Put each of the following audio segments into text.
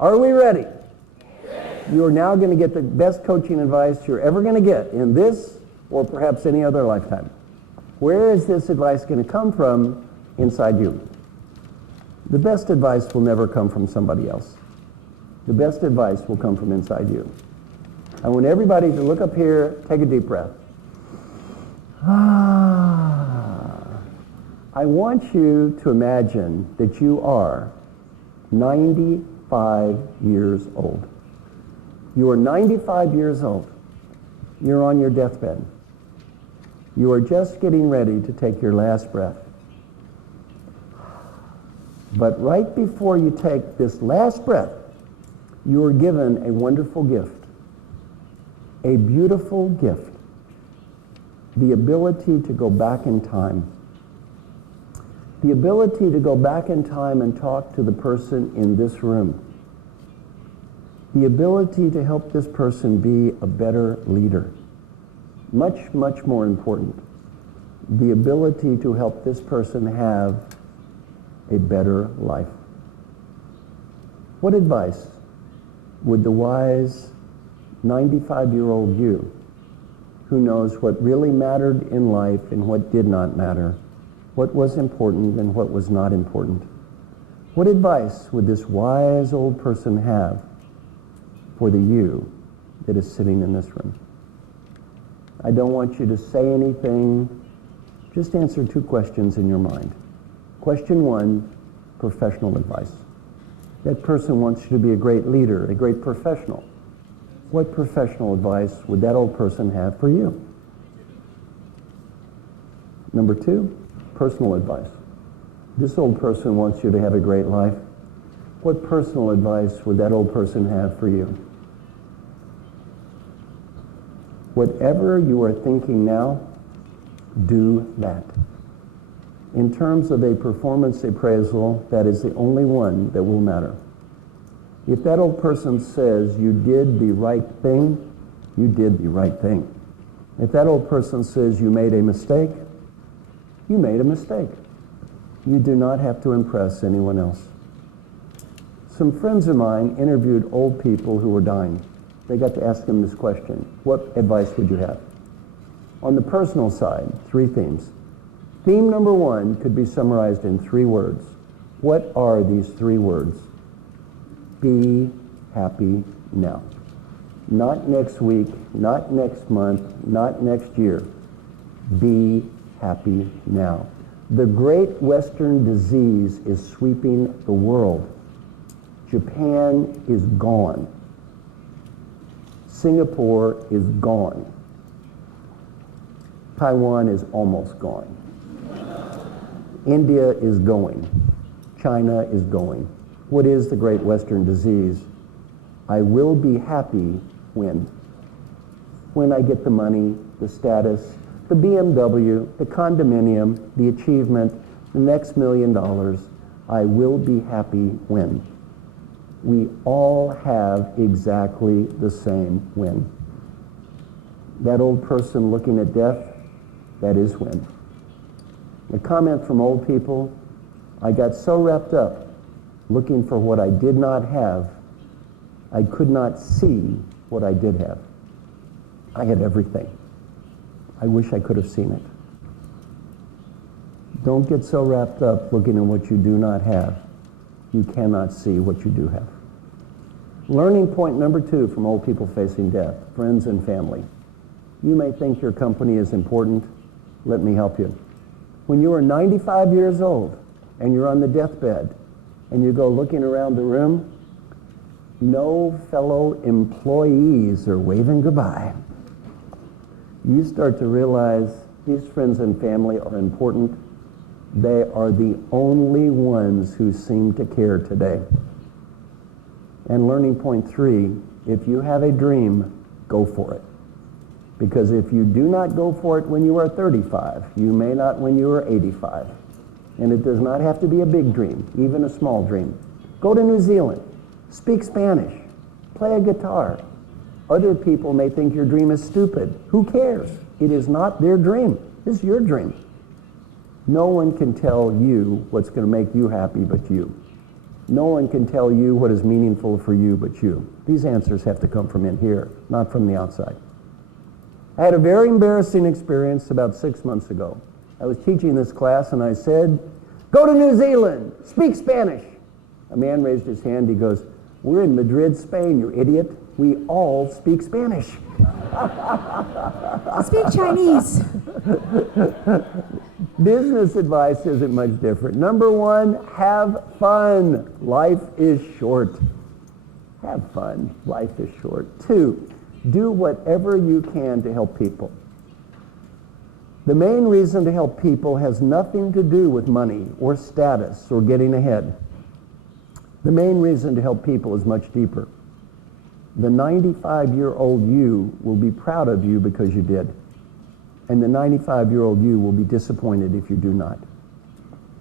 Are we ready? You are now going to get the best coaching advice you're ever going to get in this or perhaps any other lifetime. Where is this advice going to come from inside you? The best advice will never come from somebody else. The best advice will come from inside you. I want everybody to look up here, take a deep breath. I want you to imagine that you are 95 years old. You are 95 years old. You're on your deathbed. You are just getting ready to take your last breath. But right before you take this last breath, you are given a wonderful gift, a beautiful gift, the ability to go back in time. The ability to go back in time and talk to the person in this room. The ability to help this person be a better leader. Much, much more important, the ability to help this person have a better life. What advice would the wise 95-year-old you, who knows what really mattered in life and what did not matter, what was important and what was not important, what advice would this wise old person have for the you that is sitting in this room? I don't want you to say anything. Just answer two questions in your mind. Question one, professional advice. That person wants you to be a great leader, a great professional. What professional advice would that old person have for you? Number two, personal advice. This old person wants you to have a great life. What personal advice would that old person have for you? Whatever you are thinking now, do that. In terms of a performance appraisal, that is the only one that will matter. If that old person says you did the right thing, you did the right thing. If that old person says you made a mistake, you made a mistake. You do not have to impress anyone else. Some friends of mine interviewed old people who were dying. They got to ask them this question: what advice would you have? On the personal side, three themes. Theme number one could be summarized in three words. What are these three words? Be happy now. Not next week, not next month, not next year. Be happy now. The great Western disease is sweeping the world. Japan is gone. Singapore is gone. Taiwan is almost gone. India is going. China is going. What is the great Western disease? I will be happy when? When I get the money, the status, the BMW, the condominium, the achievement, the next $1 million. I will be happy when? We all have exactly the same when. That old person looking at death, that is when. A comment from old people: I got so wrapped up looking for what I did not have, I could not see what I did have. I had everything. I wish I could have seen it. Don't get so wrapped up looking at what you do not have. You cannot see what you do have. Learning point number two from old people facing death, friends and family. You may think your company is important. Let me help you. When you are 95 years old and you're on the deathbed and you go looking around the room, no fellow employees are waving goodbye. You start to realize these friends and family are important. They are the only ones who seem to care today. And learning point three, if you have a dream, go for it. Because if you do not go for it when you are 35, you may not when you are 85. And it does not have to be a big dream, even a small dream. Go to New Zealand, speak Spanish, play a guitar. Other people may think your dream is stupid. Who cares? It is not their dream. It's your dream. No one can tell you what's going to make you happy but you. No one can tell you what is meaningful for you but you. These answers have to come from in here, not from the outside. I had a very embarrassing experience about 6 months ago. I was teaching this class and I said, "Go to New Zealand, speak Spanish." A man raised his hand, he goes, "We're in Madrid, Spain, you idiot. We all speak Spanish." Speak Chinese. Business advice isn't much different. Number one, have fun. Life is short. Have fun. Life is short. Two, do whatever you can to help people. The main reason to help people has nothing to do with money or status or getting ahead. The main reason to help people is much deeper. The 95-year-old you will be proud of you because you did. And the 95-year-old you will be disappointed if you do not.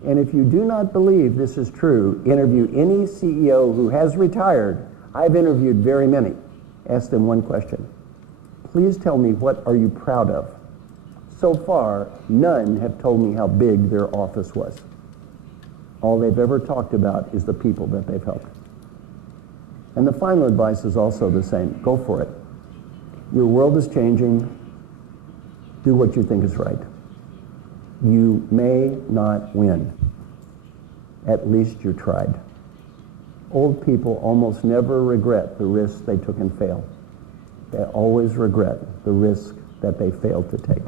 And if you do not believe this is true, interview any CEO who has retired. I've interviewed very many. Ask them one question. Please tell me, what are you proud of? So far, none have told me how big their office was. All they've ever talked about is the people that they've helped. And the final advice is also the same. Go for it. Your world is changing. Do what you think is right. You may not win. At least you tried. Old people almost never regret the risks they took and failed. They always regret the risk that they failed to take.